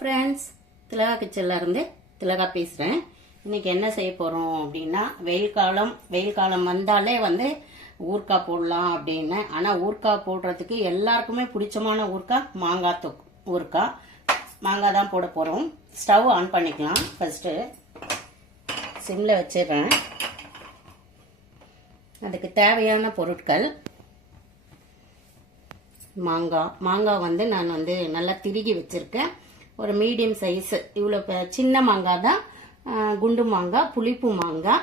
Friends, திலகா கிச்சன்லேருந்து திலகா பேசுகிறேன். இன்றைக்கி என்ன செய்ய போகிறோம் அப்படின்னா, வெயில் காலம் வந்தாலே ஊறுகாய் போடலாம் அப்படின்னு. ஆனால் ஊறுகாய் போடுறதுக்கு எல்லாருக்குமே பிடிச்சமான ஊறுகாய் மாங்காய் ஊறுகாய். மாங்காய் தான் போட போகிறோம். ஸ்டவ் ஆன் பண்ணிக்கலாம். ஃபஸ்ட்டு சிம்மில் வச்சிடுறேன். அதுக்கு தேவையான பொருட்கள் மாங்காய் நான் நல்லா திருகி வச்சுருக்கேன். ஒரு மீடியம் சைஸு, இவ்வளோ சின்ன மாங்காய் தான், குண்டு மாங்காய், புளிப்பு மாங்காய்.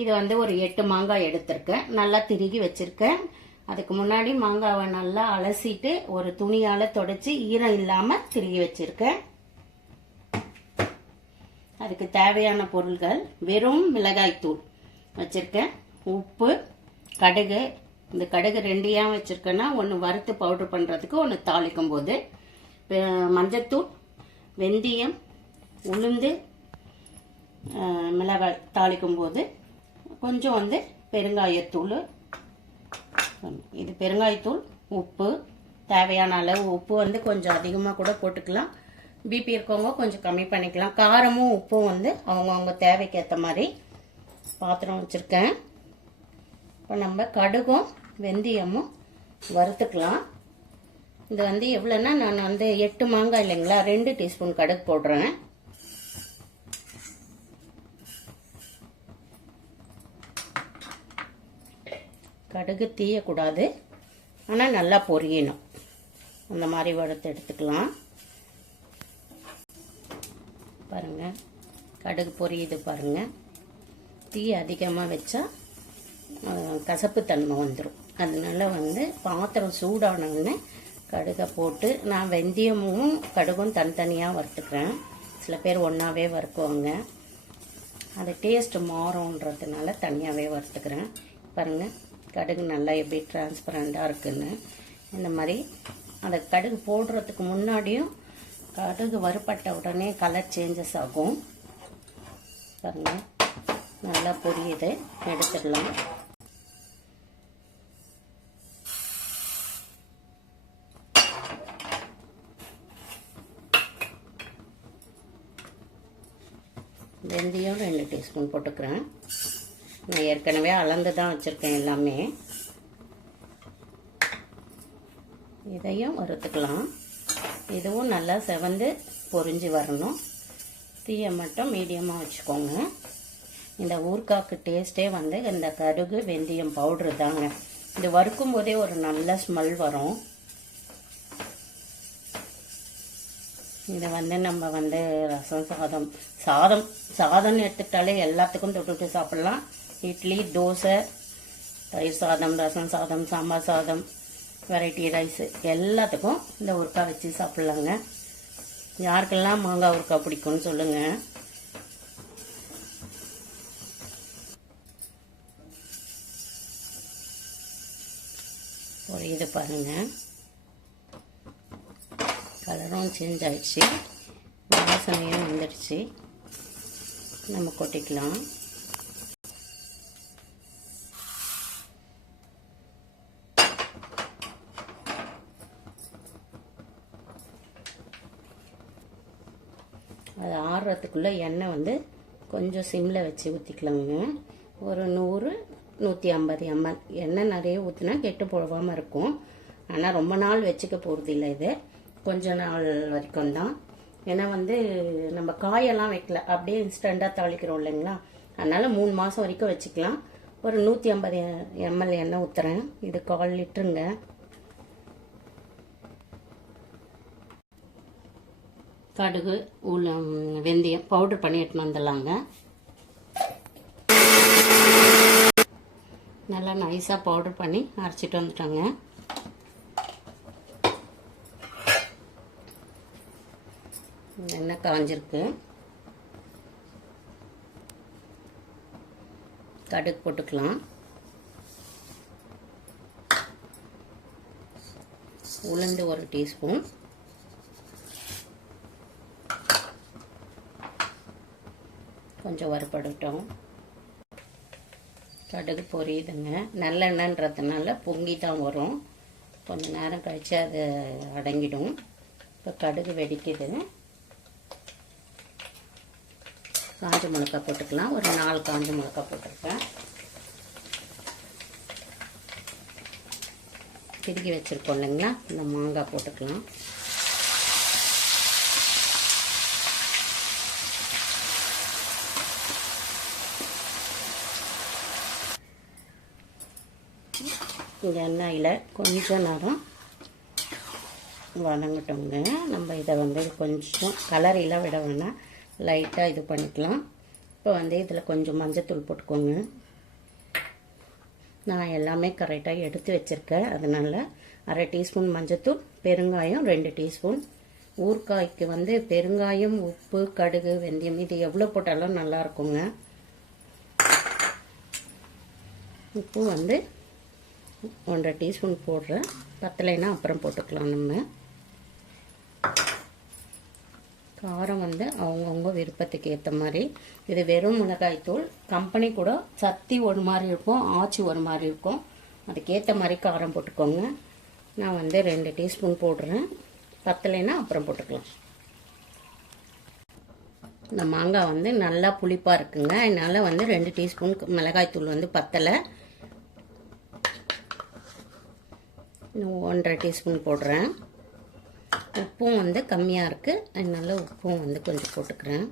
இது ஒரு 8 மாங்காய் எடுத்திருக்கேன், நல்லா திருகி வச்சுருக்கேன். அதுக்கு முன்னாடி மாங்காவை நல்லா அலசிட்டு ஒரு துணியால் தொடச்சி ஈரம் இல்லாமல் திருகி வச்சுருக்கேன். அதுக்கு தேவையான பொருட்கள் வெறும் மிளகாய்த்தூள் வச்சுருக்கேன், உப்பு, கடுகு. இந்த கடுகு 2 ஏன் வச்சுருக்கேன்னா, ஒன்று வறுத்து பவுட்ரு பண்ணுறதுக்கு, ஒன்று தாளிக்கும் போது. மஞ்சத்தூள், வெந்தயம், உளுந்து, மிளகாய் தாளிக்கும் போது. கொஞ்சம் பெருங்காயத்தூள். இது பெருங்காயத்தூள், உப்பு, தேவையான அளவு உப்பு கொஞ்சம் அதிகமாக கூட போட்டுக்கலாம். பிபி இருக்கவங்க கொஞ்சம் கம்மி பண்ணிக்கலாம். காரமும் உப்பும் அவங்கவுங்க தேவைக்கு ஏற்ற மாதிரி பாத்திரம் வச்சுருக்கேன். இப்போ நம்ம கடுகும் வெந்தயமும் வறுத்துக்கலாம். இது எவ்வளோன்னா, நான் 8 மாங்காய் இல்லைங்களா, 2 டீஸ்பூன் கடுகு போடுறேன். கடுகு தீயக்கூடாது, ஆனால் நல்லா பொரியணும். அந்த மாதிரி வறுத்து எடுத்துக்கலாம். பாருங்கள், கடுகு பொரியுது பாருங்கள். தீ அதிகமாக வச்சா கசப்பு தன்மை வந்துடும். அதனால பாத்திரம் சூடானவுடனே கடுகை போட்டு, நான் வெந்தயமும் கடுகும் தனித்தனியாக வறுத்துக்கிறேன். சில பேர் ஒன்றாவே வறுக்குவாங்க, அது டேஸ்ட் மாறும்ன்றதுனால தனியாகவே வறுத்துக்கிறேன். பாருங்கள், கடுகு நல்லா எப்படி டிரான்ஸ்பரண்டாக இருக்குன்னு. இந்த மாதிரி அந்த கடுகு போடுறதுக்கு முன்னாடியும் கடுகு வறுப்பட்ட உடனே கலர் சேஞ்சஸ் ஆகும். பாருங்கள், நல்லா பொரியுது, எடுத்துடலாம். வெந்தயம் 2 டீஸ்பூன் போட்டுக்கிறேன். நான் ஏற்கனவே அளந்து தான் வச்சுருக்கேன் எல்லாமே. இதையும் வறுத்துக்கலாம். இதுவும் நல்லா செவந்து பொரிஞ்சு வரணும். தீயை மட்டும் மீடியமாக வச்சுக்கோங்க. இந்த ஊறுகாய்க்கு டேஸ்ட்டே இந்த கடுகு வெந்தயம் பவுட்ரு தாங்க. இது வறுக்கும் போதே ஒரு நல்ல ஸ்மெல் வரும். இதை நம்ம ரசம் சாதம் எடுத்துக்கிட்டாலே எல்லாத்துக்கும் தொட்டுட்டு சாப்பிட்லாம். இட்லி, தோசை, தயிர் சாதம், ரசம் சாதம், சாம்பார் சாதம், வெரைட்டி ரைஸு எல்லாத்துக்கும் இந்த ஊறுகாய் வச்சு சாப்பிட்லாங்க. யாருக்கெல்லாம் மாங்காய் ஊறுகாய் பிடிக்கும்னு சொல்லுங்கள். ஒரு இது பாருங்கள், கலரும் சேஞ்ச் ஆயிடுச்சு, வாசனையும் வந்துடுச்சு. நம்ம கொட்டிக்கலாம். அது ஆறுறதுக்குள்ளே எண்ணெய் கொஞ்சம் சிம்மில் வச்சு ஊற்றிக்கலாங்க. ஒரு 100-150 ml எண்ணெய் நிறைய ஊற்றினா கெட்டு போகாமல் இருக்கும். ஆனால் ரொம்ப நாள் வச்சுக்க போகிறது இல்லை, இது கொஞ்ச நாள் வரைக்கும் தான். ஏன்னா நம்ம காயெல்லாம் வைக்கல, அப்படியே இன்ஸ்டண்ட்டாக தாளிக்கிறோம் இல்லைங்களா, அதனால் 3 மாதம் வரைக்கும் வச்சுக்கலாம். ஒரு 150 ml எண்ணெய் ஊற்றுறேன். இது 1/4 லிட்டருங்க. கடுகு, வெந்தயம் பவுட்ரு பண்ணி எடுத்துன்னு வந்துடலாங்க. நல்லா நைஸாக பவுட்ரு பண்ணி அரைச்சிட்டு வந்துட்டோங்க. எண்ணெய் காஞ்சிருக்கு. கடுகு போட்டுக்கலாம். உளுந்து 1 டீஸ்பூன், கொஞ்சம் வறுபடட்டும். கடுகு பொரியுதுங்க. நல்லெண்ணன்றதுனால பொங்கி தான் வரும், கொஞ்சம் நேரம் கழித்து அது அடங்கிடும். இப்போ கடுகு வெடிக்குது. காஞ்ச மிளகாய் போட்டுக்கலாம். ஒரு 4 காஞ்ச மிளகாய் போட்டிருக்கேன். திருகி வச்சுருக்கோம் இல்லைங்களா, இந்த மாங்காய் போட்டுக்கலாம். இந்த எண்ணெயில் கொஞ்சம் நேரம் வதங்கட்டோங்க. நம்ம இதை வந்து கொஞ்சம் கலரிலாம் விட வேணாம், லைட்டாக இது பண்ணிக்கலாம். இப்போ வந்து இதில் கொஞ்சம் மஞ்சத்தூள் போட்டுக்கோங்க. நான் எல்லாமே கரெக்டாக எடுத்து வச்சுருக்கேன். அதனால் அரை டீஸ்பூன் மஞ்சத்தூள், பெருங்காயம் 2 டீஸ்பூன். ஊறுகாய்க்கு வந்து பெருங்காயம், உப்பு, கடுகு, வெந்தயம் இது எவ்வளோ போட்டாலும் நல்லா இருக்குங்க. உப்பு வந்து 1.5 டீஸ்பூன் போடுறேன். பத்தலைன்னா அப்புறம் போட்டுக்கலாம். நம்ம காரம் வந்து அவங்கவுங்க விருப்பத்துக்கு ஏற்ற மாதிரி. இது வெறும் மிளகாய்த்தூள். கம்பெனி கூட சத்தி ஒரு மாதிரி இருக்கும், ஆச்சி ஒரு மாதிரி இருக்கும். அதுக்கேற்ற மாதிரி காரம் போட்டுக்கோங்க. நான் வந்து 2 டீஸ்பூன் போடுறேன். பத்தலைன்னா அப்புறம் போட்டுக்கலாம். இந்த மாங்காய் வந்து நல்லா புளிப்பாக இருக்குங்க. அதனால் வந்து 2 டீஸ்பூன் மிளகாய்த்தூள் வந்து பத்தலை. 1.5 டீஸ்பூன் போடுறேன். உப்பும் வந்து கம்மியாக இருக்குது, அதனால உப்பும் வந்து கொஞ்சம் போட்டுக்கிறேன்.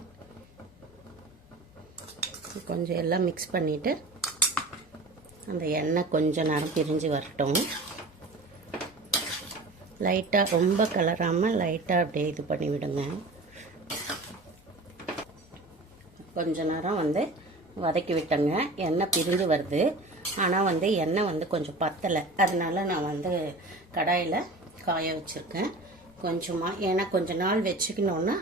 கொஞ்சம் எல்லாம் மிக்ஸ் பண்ணிவிட்டு அந்த எண்ணெய் கொஞ்சம் நேரம் பிரிஞ்சு வரட்டும். லைட்டாக ரொம்ப கலராமல் லைட்டாக அப்படியே இது பண்ணி விடுங்க. கொஞ்ச நேரம் வந்து வதக்கி விட்டேங்க. எண்ணெய் பிரிஞ்சு வருது. ஆனால் வந்து எண்ணெய் வந்து கொஞ்சம் பத்தலை. அதனால நான் வந்து கடாயில் காய வச்சுருக்கேன் கொஞ்சமாக. ஏன்னா கொஞ்ச நாள் வச்சுக்கணுன்னா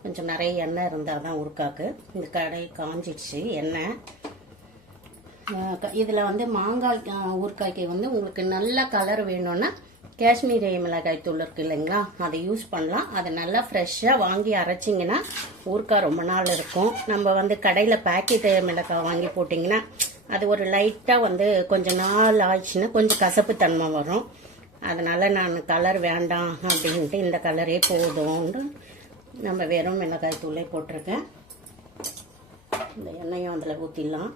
கொஞ்சம் நிறைய எண்ணெய் இருந்தால் தான் ஊறுகாய்க்கு. இந்த கடாய் காஞ்சிடுச்சு எண்ணெய். இதில் வந்து மாங்காய் ஊறுகாய்க்கு வந்து உங்களுக்கு நல்ல கலர் வேணும்னா காஷ்மீரி மிளகாய் தூள் இருக்குது இல்லைங்களா, அதை யூஸ் பண்ணலாம். அதை நல்லா ஃப்ரெஷ்ஷாக வாங்கி அரைச்சிங்கன்னா ஊறுகாய் ரொம்ப நாள் இருக்கும். நம்ம வந்து கடையில் பேக்கெட்டு மிளகாய் வாங்கி போட்டிங்கன்னா அது ஒரு லைட்டாக வந்து கொஞ்சம் நாள் ஆயிடுச்சுன்னா கொஞ்சம் கசப்பு தன்மை வரும். அதனால் நான் கலர் வேண்டாம் அப்படின்ட்டு இந்த கலரே போதும்னு நம்ம வெறும் மிளகாய் தூளே போட்டிருக்கேன். இந்த எண்ணெயும் அதில் ஊற்றிடலாம்.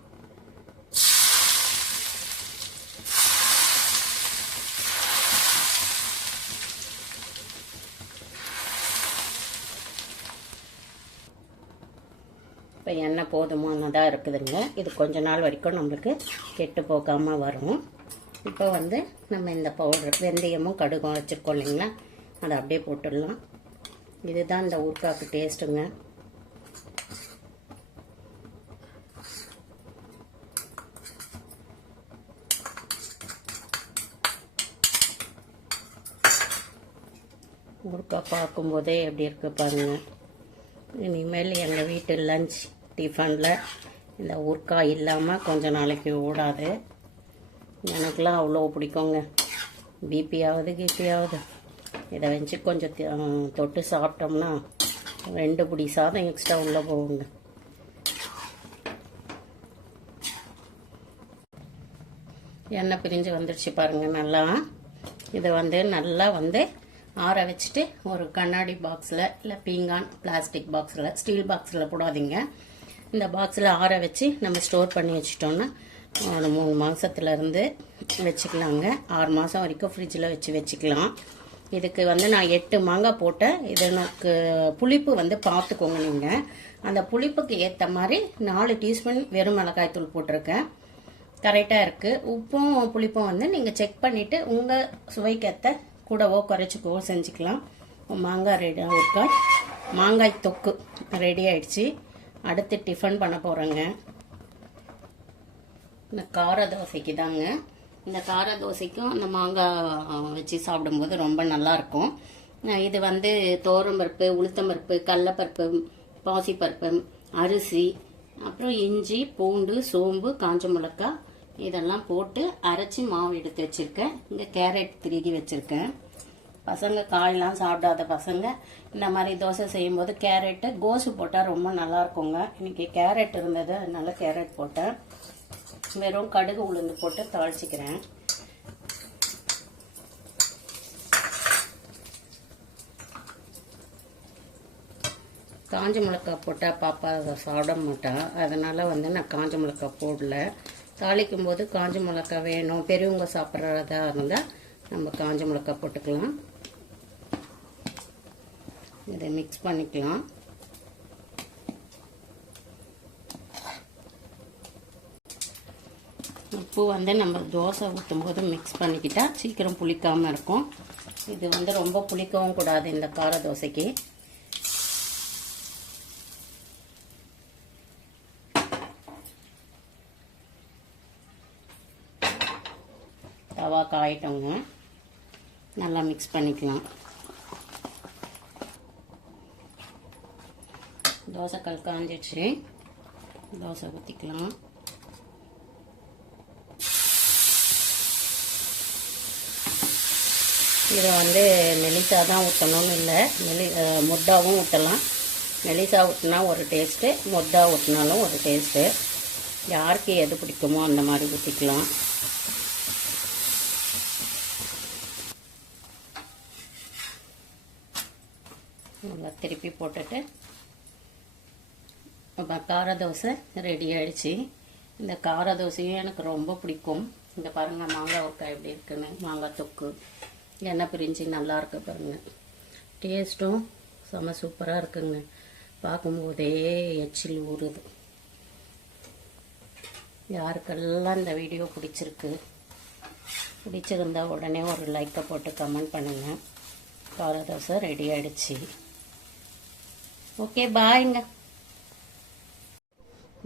இப்போ எண்ணெய் போதுமானதாக இருக்குதுங்க. இது கொஞ்ச நாள் வரைக்கும் நம்மளுக்கு கெட்டு போகாமல் வரும். இப்போ வந்து நம்ம இந்த பவுடர் வெந்தயமும் கடுகும் வச்சுருக்கோம் இல்லைங்களா, அதை அப்படியே போட்டுடலாம். இதுதான் இந்த ஊறுகாய்க்கு டேஸ்ட்டுங்க. ஊறுகாய் பார்க்கும்போதே எப்படி இருக்குது பாருங்கள். இனிமேல் எங்கள் வீட்டு லஞ்ச் டிஃபனில் இந்த ஊறுகாய் இல்லாமல் கொஞ்ச நாளைக்கு ஓடாது. எனக்குலாம் அவ்வளோ பிடிக்குங்க. பிபியாவது கிபியாவது இதை வச்சு கொஞ்சம் தொட்டு சாப்பிட்டோம்னா 2 பிடி சாதம் எக்ஸ்ட்ரா உள்ளே போகுங்க. எண்ணெய் பிரிஞ்சு வந்துடுச்சு பாருங்கள் நல்லா. இதை வந்து நல்லா வந்து ஆற வச்சுட்டு ஒரு கண்ணாடி பாக்ஸில் இல்லை பீங்கான் பிளாஸ்டிக் பாக்ஸில், ஸ்டீல் பாக்ஸில் போடாதீங்க, இந்த பாக்ஸில் ஆற வச்சு நம்ம ஸ்டோர் பண்ணி வச்சிட்டோன்னா ஒரு 3 மாதத்துலேருந்து வச்சுக்கலாங்க. 6 மாதம் வரைக்கும் ஃப்ரிட்ஜில் வச்சுக்கலாம். இதுக்கு வந்து நான் 8 மாங்காய் போட்டேன். இது எனக்கு புளிப்பு வந்து பார்த்துக்கோங்க நீங்கள். அந்த புளிப்புக்கு ஏற்ற மாதிரி 4 டீஸ்பூன் வெறும் மிளகாய் தூள் போட்டிருக்கேன். கரெக்டாக இருக்குது. உப்பும் புளிப்பும் வந்து நீங்கள் செக் பண்ணிவிட்டு உங்கள் சுவைக்கேற்ற கூடவோ குறைச்சிக்கவோ செஞ்சுக்கலாம். மாங்காய் ரெடி ஊறுகாய், மாங்காய் தொக்கு ரெடி ஆயிடுச்சு. அடுத்து டிஃபன் பண்ண போகிறேங்க. இந்த கார தோசைக்கு தாங்க. இந்த கார தோசைக்கும் அந்த மாங்காய் வச்சு சாப்பிடும்போது ரொம்ப நல்லாயிருக்கும். இது வந்து துவரம்பருப்பு, உளுத்தம்பருப்பு, கடலைப்பருப்பு, பாசிப்பருப்பு, அரிசி, அப்புறம் இஞ்சி, பூண்டு, சோம்பு, காஞ்ச மிளகாய் இதெல்லாம் போட்டு அரைச்சி மாவு எடுத்து வச்சுருக்கேன். இங்கே கேரட் திருகி வச்சுருக்கேன். பசங்க காயெல்லாம் சாப்பிடாத பசங்க இந்த மாதிரி தோசை செய்யும்போது கேரட்டு கோசு போட்டால் ரொம்ப நல்லாயிருக்குங்க. இன்றைக்கி கேரட் இருந்தது, அதனால கேரட் போட்டேன். வெறும் கடுகு உளுந்து போட்டு தாளிச்சிக்கிறேன். காஞ்ச மிளகாய் போட்டால் பாப்பா அதை சாப்பிட மாட்டான். அதனால் வந்து நான் காஞ்ச மிளகாய் போடல. தாளிக்கும் போது காஞ்ச மிளகாய் வேணும், பெரியவங்க சாப்பிட்றதா இருந்தால் நம்ம காஞ்ச மிளகாய் போட்டுக்கலாம். இதை மிக்ஸ் பண்ணிக்கலாம். உப்பு வந்து நம்ம தோசை ஊற்றும் போது மிக்ஸ் பண்ணிக்கிட்டா சீக்கிரம் புளிக்காமல் இருக்கும். இது வந்து ரொம்ப புளிக்கவும் கூடாது இந்த கார தோசைக்கு. தவா காயிட்டோங்க, நல்லா மிக்ஸ் பண்ணிக்கலாம். தோசைக்கல் காஞ்சிடுச்சு, தோசை ஊற்றிக்கலாம். இதை வந்து மெலிசா தான் ஊற்றணும்னு இல்லை, முட்டாவும் ஊற்றலாம். மெலிசா ஊற்றினா ஒரு டேஸ்ட்டு, முட்டா ஊற்றினாலும் ஒரு டேஸ்ட்டு. யாருக்கு எது பிடிக்குமோ அந்த மாதிரி ஊற்றிக்கலாம். நல்லா திருப்பி போட்டுட்டு கார தோசை ரெடி ஆகிடுச்சு. இந்த கார தோசையும் எனக்கு ரொம்ப பிடிக்கும். இந்த பாருங்கள் மாங்காய் ஊறுகாய் எப்படி இருக்குன்னு, மாங்காய் தொக்கு எண்ணெய் பிரிஞ்சு நல்லா இருக்கு பாருங்கள். டேஸ்ட்டும் செம சூப்பராக இருக்குங்க. பார்க்கும்போதே எச்சில் ஊறுது. யாருக்கெல்லாம் இந்த வீடியோ பிடிச்சிருந்தா உடனே ஒரு லைக்கை போட்டு கமெண்ட் பண்ணுங்கள். கார தோசை ரெடி ஆகிடுச்சு. ஓகே, பாய்ங்க.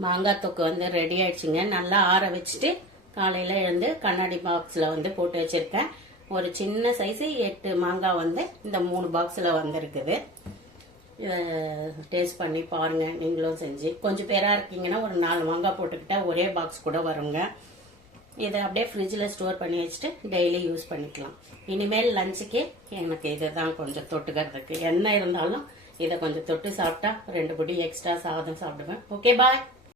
மாங்காய் தொக்கு வந்து ரெடி ஆயிடுச்சுங்க. நல்லா ஆற வச்சுட்டு காலையில் எழுந்து கண்ணாடி பாக்ஸில் வந்து போட்டு வச்சுருக்கேன். ஒரு சின்ன சைஸு 8 மாங்காய் வந்து இந்த 3 பாக்ஸில் வந்துருக்குது. டேஸ்ட் பண்ணி பாருங்கள் நீங்களும் செஞ்சு. கொஞ்சம் பேராக இருக்கீங்கன்னா ஒரு 4 மாங்காய் போட்டுக்கிட்டா ஒரே பாக்ஸ் கூட வருங்க. இதை அப்படியே ஃப்ரிட்ஜில் ஸ்டோர் பண்ணி வச்சுட்டு டெய்லி யூஸ் பண்ணிக்கலாம். இனிமேல் லஞ்சுக்கே எனக்கு இது தான் கொஞ்சம் தொட்டுக்கிறதுக்கு. என்ன இருந்தாலும் இதை கொஞ்சம் தொட்டு சாப்பிட்டா 2 பொடி எக்ஸ்ட்ரா சாதம் சாப்பிடுவேன். ஓகே, பாய்.